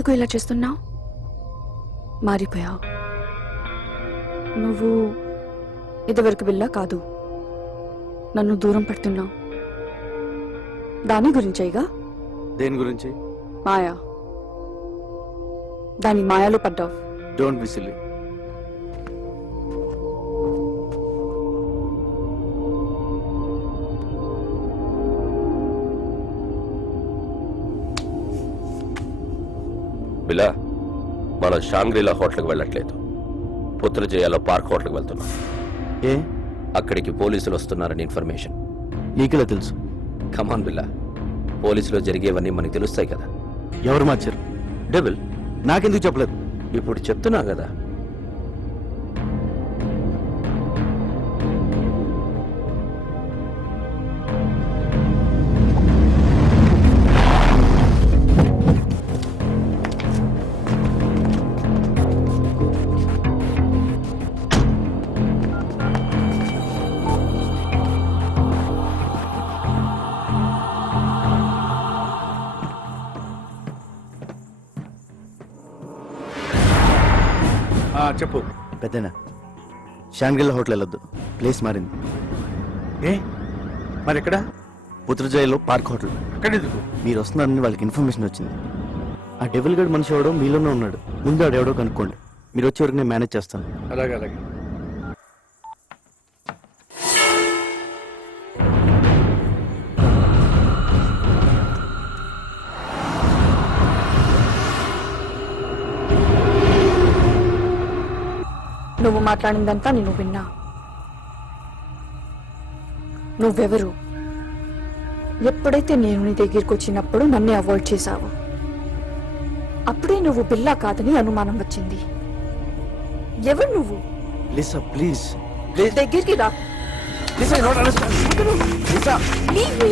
ఎందుకు ఇలా చేస్తున్నావు? మారిపోయావు. నువ్వు ఇదివరకు బిల్లా కాదు. నన్ను దూరం పెడుతున్నావు. దాని గురించేగా? దేని గురించి? మాయా. దాని మాయాలో పడ్డావు. Don't be silly. బిలా, మనం షాంగ్రీలా హోటల్కి వెళ్ళట్లేదు. పుత్రజయాలో పార్క్ హోటల్కి వెళ్తున్నాం. ఏ? అక్కడికి పోలీసులు వస్తున్నారని ఇన్ఫర్మేషన్. నీకెలా తెలుసు? కమాన్ బిల్లా, పోలీసులో జరిగేవన్నీ మనకు తెలుస్తాయి కదా. ఎవరు మార్చారు? డెవిల్. నాకెందుకు చెప్పలేదు? ఇప్పుడు చెప్తున్నా కదా. చెప్పు. పెద్దనా, షాంగ్రిలా హోటల్ వెళ్ళొద్దు. ప్లేస్ మారింది. ఏ మరి ఎక్కడ? పుత్రజయలో పార్క్ హోటల్. అక్కడ ఎందుకు? మీరు వస్తున్నారని వాళ్ళకి ఇన్ఫర్మేషన్ వచ్చింది. ఆ డెవిల్ గడ్ మనిషి ఎవడో మీలోనే ఉన్నాడు. ముందు ఆడు ఎవడో కనుక్కోండి. మీరు వచ్చే వరకు నేను మేనేజ్ చేస్తాను. అలాగే అలాగే. నువ్వు మాట్లాడిందంతా నేను విన్నా. నువ్వెవరు? ఎప్పుడైతే నేను నీ దగ్గరికి వచ్చినప్పుడు నన్నే అవాయిడ్ చేశావు, అప్పుడే నువ్వు బిల్లా కాదని అనుమానం వచ్చింది. ఎవరు నువ్వు? Lisa please. దగ్గరికి రా. Lisa, you don't understand. Lisa, Leave me.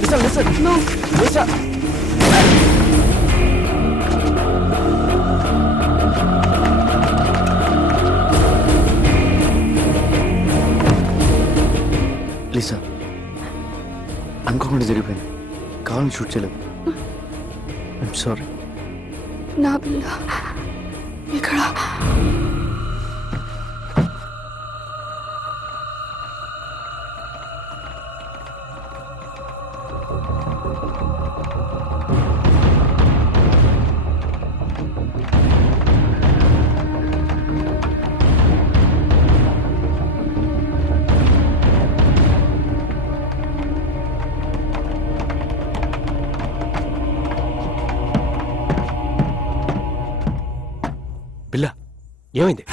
Lisa, listen. No. Lisa. Lisa, అనుకోకుండా జరిగిపోయింది. కావాలని షూట్ చేయలేదు. I'm sorry. నా బిల్లా ఇక్కడ. బిల్లా, ఏమైంది?